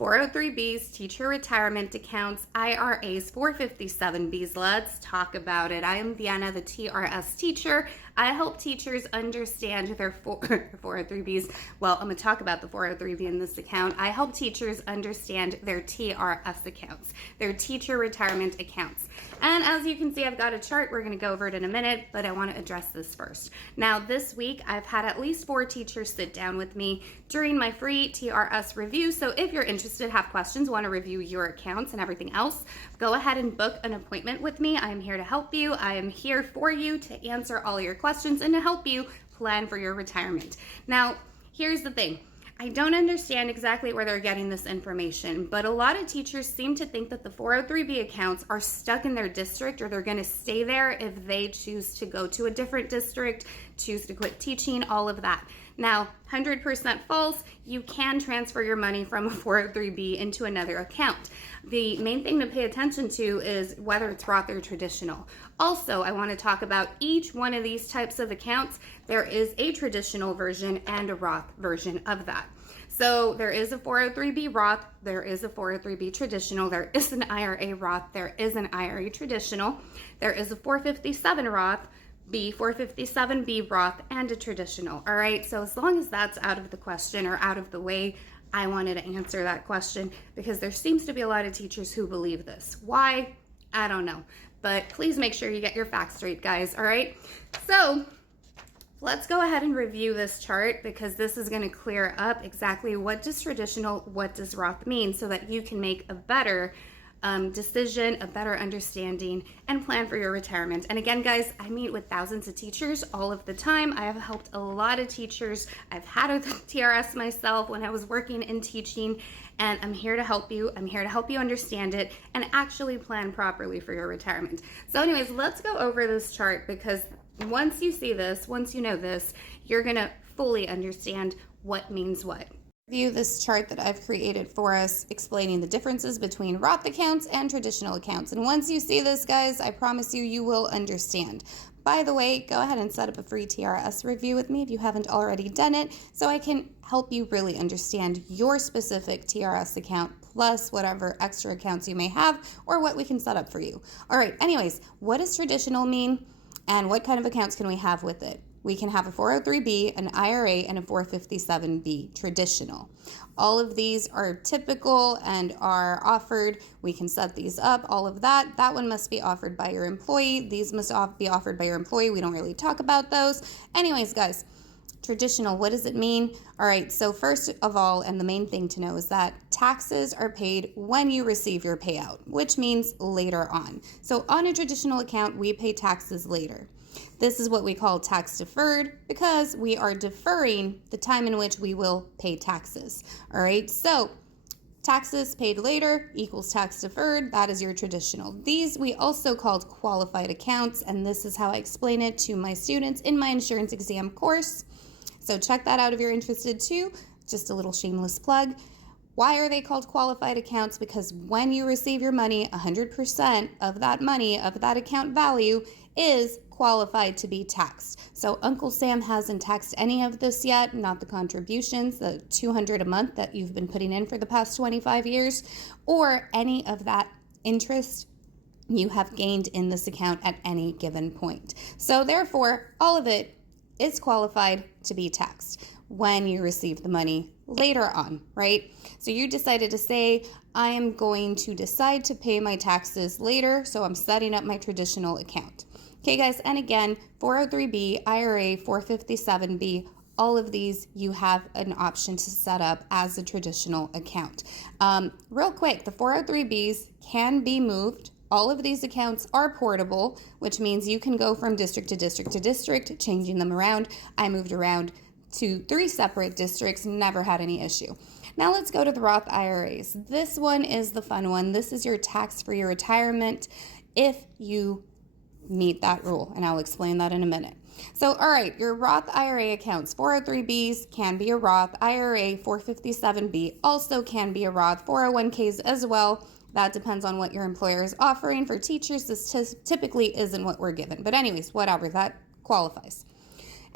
403Bs, teacher retirement accounts, IRAs, 457Bs. Let's talk about it. I am Vienna, the TRS teacher. I help teachers understand their 403Bs. Well, I'm going to talk about the 403B in this account. I help teachers understand their TRS accounts, their teacher retirement accounts. And as you can see, I've got a chart. We're going to go over it in a minute, but I want to address this first. Now, this week, I've had at least 4 teachers sit down with me during my free TRS review. So if you're interested, have questions, want to review your accounts and everything else, go ahead and book an appointment with me. I'm here to help you. I am here for you to answer all your questions and to help you plan for your retirement. Now, here's the thing. I don't understand exactly where they're getting this information, but a lot of teachers seem to think that the 403B accounts are stuck in their district, or they're going to stay there if they choose to go to a different district, choose to quit teaching, all of that. Now, 100% false. You can transfer your money from a 403B into another account. The main thing to pay attention to is whether it's Roth or traditional. Also, I want to talk about each one of these types of accounts. There is a traditional version and a Roth version of that. So there is a 403B Roth, there is a 403B traditional, there is an IRA Roth, there is an IRA traditional, there is a 457 Roth, 457B Roth, and a traditional. All right, so as long as that's out of the question or out of the way, I wanted to answer that question because there seems to be a lot of teachers who believe this. Why? I don't know. But please make sure you get your facts straight, guys. All right, so let's go ahead and review this chart because this is going to clear up exactly what does traditional, what does Roth mean, so that you can make a better decision, a better understanding, and plan for your retirement. And again, guys, I meet with thousands of teachers all of the time. I have helped a lot of teachers. I've had a TRS myself when I was working in teaching, and I'm here to help you. I'm here to help you understand it and actually plan properly for your retirement. So anyways, let's go over this chart because once you see this, once you know this, you're gonna fully understand what means what. View this chart that I've created for us explaining the differences between Roth accounts and traditional accounts. And once you see this, guys, I promise you, you will understand. By the way, go ahead and set up a free TRS review with me if you haven't already done it, so I can help you really understand your specific TRS account plus whatever extra accounts you may have or what we can set up for you. All right, anyways, what does traditional mean and what kind of accounts can we have with it? We can have a 403B, an IRA, and a 457B traditional. All of these are typical and are offered. We can set these up, all of that. That one must be offered by your employee. These must be offered by your employee. We don't really talk about those. Anyways, guys, traditional, what does it mean? All right, so first of all, and the main thing to know is that taxes are paid when you receive your payout, which means later on. So on a traditional account, we pay taxes later. This is what we call tax deferred because we are deferring the time in which we will pay taxes. All right, so taxes paid later equals tax deferred. That is your traditional. These we also called qualified accounts, and this is how I explain it to my students in my insurance exam course. So check that out if you're interested too. Just a little shameless plug. Why are they called qualified accounts? Because when you receive your money, 100% of that money, of that account value, is qualified to be taxed. So Uncle Sam hasn't taxed any of this yet, not the contributions, the $200 a month that you've been putting in for the past 25 years, or any of that interest you have gained in this account at any given point. So therefore, all of it is qualified to be taxed when you receive the money later on, right? So you decided to say, I am going to decide to pay my taxes later, so I'm setting up my traditional account. Okay, guys, and again, 403B, IRA, 457B, all of these you have an option to set up as a traditional account. Real quick, the 403Bs can be moved. All of these accounts are portable, which means you can go from district to district to district, changing them around. I moved around to 3 separate districts, never had any issue. Now let's go to the Roth IRAs. This one is the fun one. This is your tax-free retirement if you meet that rule, and I'll explain that in a minute. So, all right, your Roth IRA accounts, 403Bs can be a Roth, IRA 457B also can be a Roth, 401Ks as well. That depends on what your employer is offering. For teachers, this typically isn't what we're given. But anyways, whatever, that qualifies.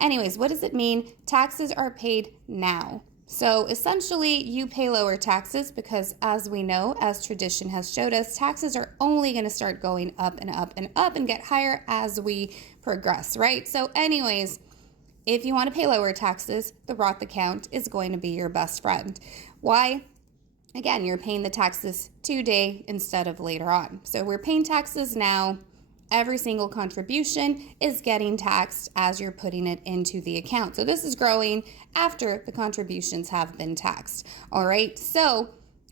Anyways, what does it mean? Taxes are paid now. So essentially, you pay lower taxes because, as we know, as tradition has showed us, taxes are only going to start going up and up and up and get higher as we progress, right? So anyways, if you want to pay lower taxes, the Roth account is going to be your best friend. Why? Again, you're paying the taxes today instead of later on. So we're paying taxes now. Every single contribution is getting taxed as you're putting it into the account. So this is growing after the contributions have been taxed. All right. So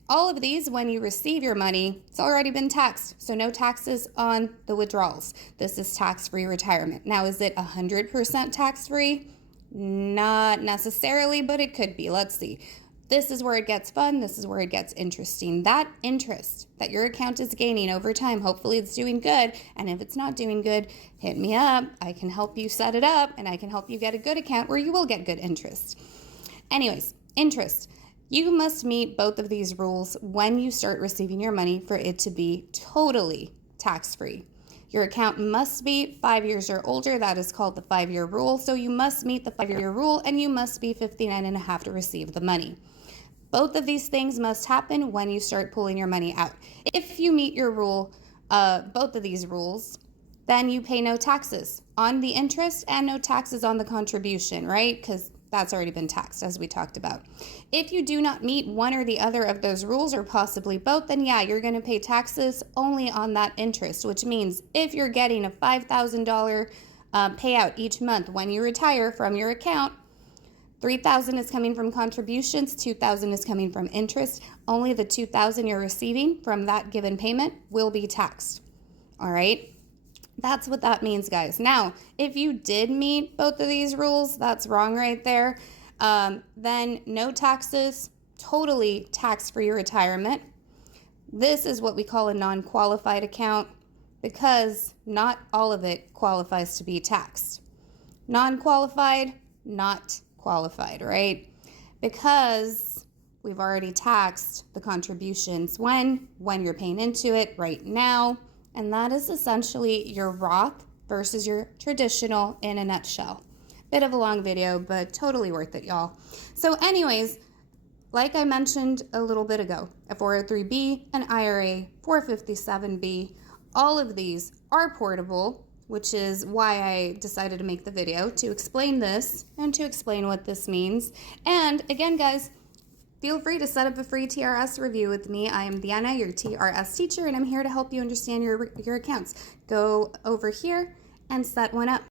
all of these, when you receive your money, it's already been taxed. So no taxes on the withdrawals. This is tax-free retirement. Now, is it 100% tax-free? Not necessarily, but it could be. Let's see. This is where it gets fun. This is where it gets interesting. That interest that your account is gaining over time, hopefully it's doing good. And if it's not doing good, hit me up. I can help you set it up, and I can help you get a good account where you will get good interest. Anyways, interest. You must meet both of these rules when you start receiving your money for it to be totally tax-free. Your account must be 5 years or older. That is called the 5-year rule. So you must meet the 5-year rule, and you must be 59 and a half to receive the money. Both of these things must happen when you start pulling your money out. If you meet your rule, both of these rules, then you pay no taxes on the interest and no taxes on the contribution, right? Because that's already been taxed, as we talked about. If you do not meet one or the other of those rules, or possibly both, then yeah, you're going to pay taxes only on that interest, which means if you're getting a $5,000 payout each month when you retire from your account, $3,000 is coming from contributions, $2,000 is coming from interest. Only the $2,000 you're receiving from that given payment will be taxed. All right? That's what that means, guys. Now, if you did meet both of these rules, that's wrong right there. Then no taxes, totally tax-free retirement. This is what we call a non-qualified account because not all of it qualifies to be taxed. Non-qualified, not qualified, right? Because we've already taxed the contributions when you're paying into it right now. And that is essentially your Roth versus your traditional in a nutshell. Bit of a long video, but totally worth it, y'all. So anyways, like I mentioned a little bit ago, a 403B, an IRA, 457B, all of these are portable, which is why I decided to make the video, to explain this and to explain what this means. And again, guys, feel free to set up a free TRS review with me. I am Deanna, your TRS teacher, and I'm here to help you understand your accounts. Go over here and set one up.